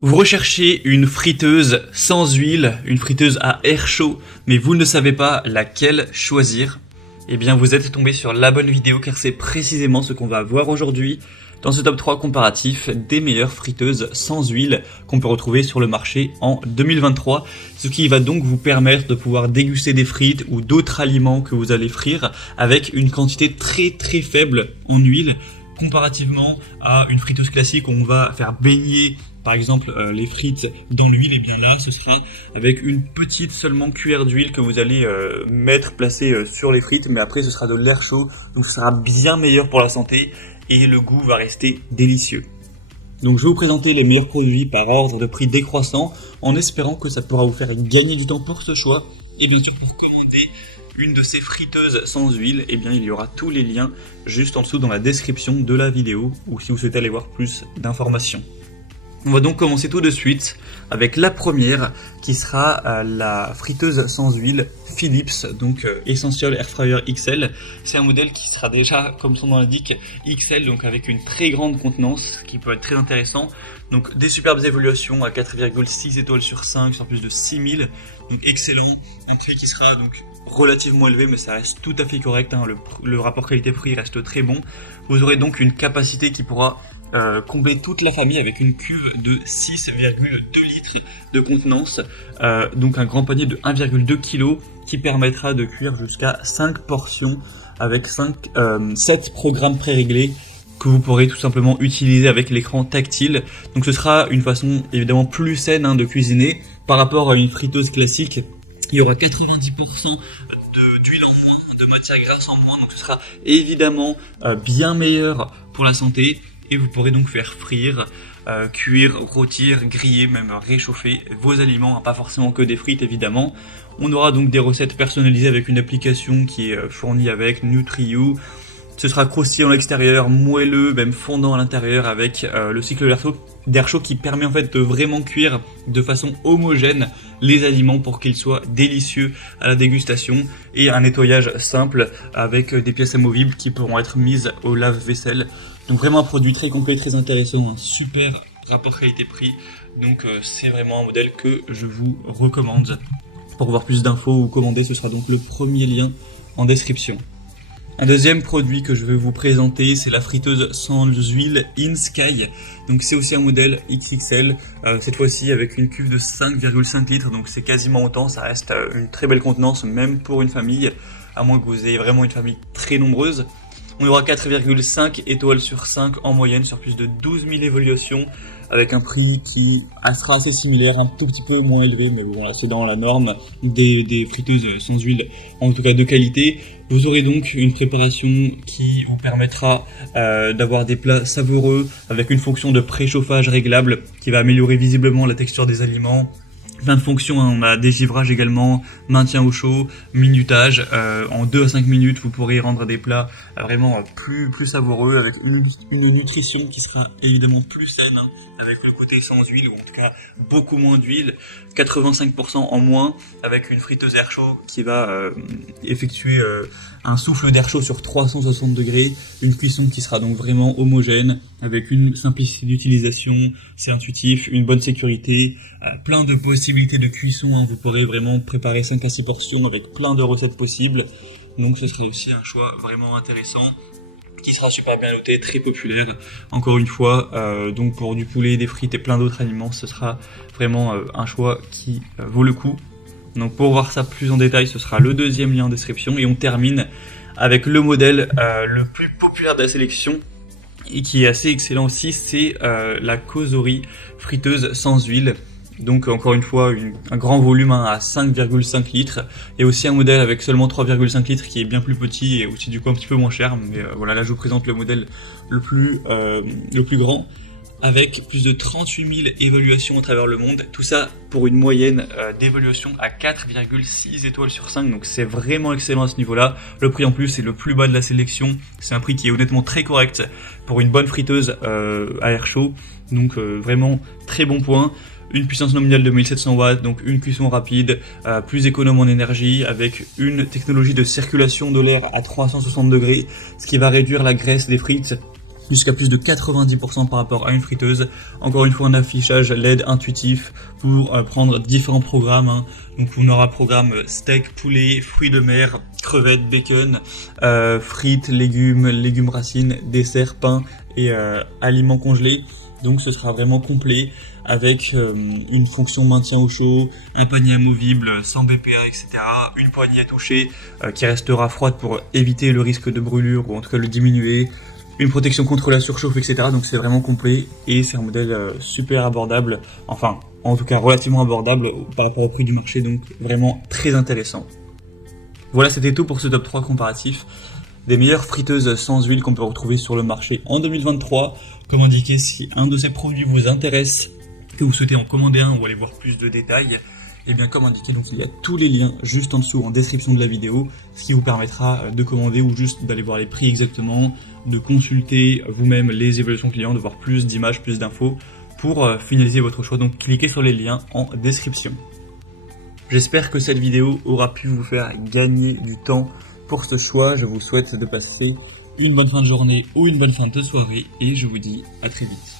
Vous recherchez une friteuse sans huile, une friteuse à air chaud, mais vous ne savez pas laquelle choisir? Eh bien, vous êtes tombé sur la bonne vidéo car c'est précisément ce qu'on va voir aujourd'hui dans ce top 3 comparatif des meilleures friteuses sans huile qu'on peut retrouver sur le marché en 2023. Ce qui va donc vous permettre de pouvoir déguster des frites ou d'autres aliments que vous allez frire avec une quantité très faible en huile comparativement à une friteuse classique où on va faire baigner par exemple les frites dans l'huile. Et bien là ce sera avec une petite seulement cuillère d'huile que vous allez placer sur les frites, mais après ce sera de l'air chaud, donc ce sera bien meilleur pour la santé et le goût va rester délicieux. Donc je vais vous présenter les meilleurs produits par ordre de prix décroissant en espérant que ça pourra vous faire gagner du temps pour ce choix. Et bien sûr, pour commander une de ces friteuses sans huile, eh bien il y aura tous les liens juste en dessous dans la description de la vidéo ou si vous souhaitez aller voir plus d'informations. On va donc commencer tout de suite avec la première qui sera la friteuse sans huile Philips, donc Essential Air Fryer XL. C'est un modèle qui sera déjà, comme son nom l'indique, XL, donc avec une très grande contenance, ce qui peut être très intéressant. Donc des superbes évaluations à 4,6 étoiles sur 5 sur plus de 6000, donc excellent. Un prix qui sera donc relativement élevé, mais ça reste tout à fait correct, hein. Le rapport qualité-prix reste très bon. Vous aurez donc une capacité qui pourra combler toute la famille avec une cuve de 6,2 litres de contenance, donc un grand panier de 1,2 kg qui permettra de cuire jusqu'à 5 portions avec 7 programmes préréglés que vous pourrez tout simplement utiliser avec l'écran tactile. Donc ce sera une façon évidemment plus saine de cuisiner par rapport à une friteuse classique. Il y aura 90% d'huile en moins, de matière grasse en moins, donc ce sera évidemment bien meilleur pour la santé. Et vous pourrez donc faire frire, cuire, rôtir, griller, même réchauffer vos aliments, pas forcément que des frites évidemment. On aura donc des recettes personnalisées avec une application qui est fournie avec NutriYou. Ce sera croustillant à l'extérieur, moelleux, même fondant à l'intérieur avec le cycle d'air chaud qui permet en fait de vraiment cuire de façon homogène les aliments pour qu'ils soient délicieux à la dégustation, et un nettoyage simple avec des pièces amovibles qui pourront être mises au lave-vaisselle. Donc vraiment un produit très complet, très intéressant, un super rapport qualité-prix. Donc c'est vraiment un modèle que je vous recommande. Pour voir plus d'infos ou commander, ce sera donc le premier lien en description. Un deuxième produit que je vais vous présenter, c'est la friteuse sans huile InSky. Donc c'est aussi un modèle XXL, cette fois-ci avec une cuve de 5,5 litres, donc c'est quasiment autant, ça reste une très belle contenance même pour une famille, à moins que vous ayez vraiment une famille très nombreuse. On aura 4,5 étoiles sur 5 en moyenne sur plus de 12 000 évaluations, avec un prix qui sera assez similaire, un tout petit peu moins élevé, mais bon là c'est dans la norme des friteuses sans huile, en tout cas de qualité. Vous aurez donc une préparation qui vous permettra d'avoir des plats savoureux avec une fonction de préchauffage réglable qui va améliorer visiblement la texture des aliments. Plein de fonctions, on a dégivrage également, maintien au chaud, minutage. En 2 à 5 minutes, vous pourrez rendre des plats vraiment plus savoureux avec une nutrition qui sera évidemment plus saine, avec le côté sans huile, ou en tout cas beaucoup moins d'huile, 85% en moins, avec une friteuse air chaud qui va effectuer un souffle d'air chaud sur 360 degrés, une cuisson qui sera donc vraiment homogène, avec une simplicité d'utilisation, c'est intuitif, une bonne sécurité, plein de possibilités de cuisson, vous pourrez vraiment préparer 5 à 6 portions avec plein de recettes possibles, donc ce sera aussi un choix vraiment intéressant, qui sera super bien noté, très populaire, encore une fois, donc pour du poulet, des frites et plein d'autres aliments, ce sera vraiment un choix qui vaut le coup. Donc pour voir ça plus en détail, ce sera le deuxième lien en description, et on termine avec le modèle le plus populaire de la sélection, et qui est assez excellent aussi, c'est la Cosori friteuse sans huile. Donc encore une fois un grand volume à 5,5 litres, et aussi un modèle avec seulement 3,5 litres qui est bien plus petit et aussi du coup un petit peu moins cher, mais voilà, là je vous présente le modèle le plus grand, avec plus de 38 000 évaluations à travers le monde, tout ça pour une moyenne d'évaluation à 4,6 étoiles sur 5, donc c'est vraiment excellent à ce niveau-là. Le prix en plus c'est le plus bas de la sélection, c'est un prix qui est honnêtement très correct pour une bonne friteuse à air chaud, donc vraiment très bon point. Une puissance nominale de 1700 watts, donc une cuisson rapide, plus économe en énergie, avec une technologie de circulation de l'air à 360 degrés, ce qui va réduire la graisse des frites jusqu'à plus de 90% par rapport à une friteuse. Encore une fois, un affichage LED intuitif pour prendre différents programmes, hein. Donc on aura programme steak, poulet, fruits de mer, crevettes, bacon, frites, légumes racines, dessert, pain et aliments congelés. Donc ce sera vraiment complet avec une fonction maintien au chaud, un panier amovible sans BPA, etc. Une poignée à toucher qui restera froide pour éviter le risque de brûlure ou en tout cas le diminuer. Une protection contre la surchauffe, etc. Donc c'est vraiment complet et c'est un modèle super abordable, enfin en tout cas relativement abordable par rapport au prix du marché, donc vraiment très intéressant. Voilà, c'était tout pour ce top 3 comparatif des meilleures friteuses sans huile qu'on peut retrouver sur le marché en 2023. Comme indiqué, si un de ces produits vous intéresse, que vous souhaitez en commander un ou aller voir plus de détails, et bien comme indiqué, donc il y a tous les liens juste en dessous en description de la vidéo, ce qui vous permettra de commander ou juste d'aller voir les prix exactement, de consulter vous-même les évaluations clients, de voir plus d'images, plus d'infos pour finaliser votre choix. Donc cliquez sur les liens en description. J'espère que cette vidéo aura pu vous faire gagner du temps pour ce choix. Je vous souhaite de passer une bonne fin de journée ou une bonne fin de soirée et je vous dis à très vite.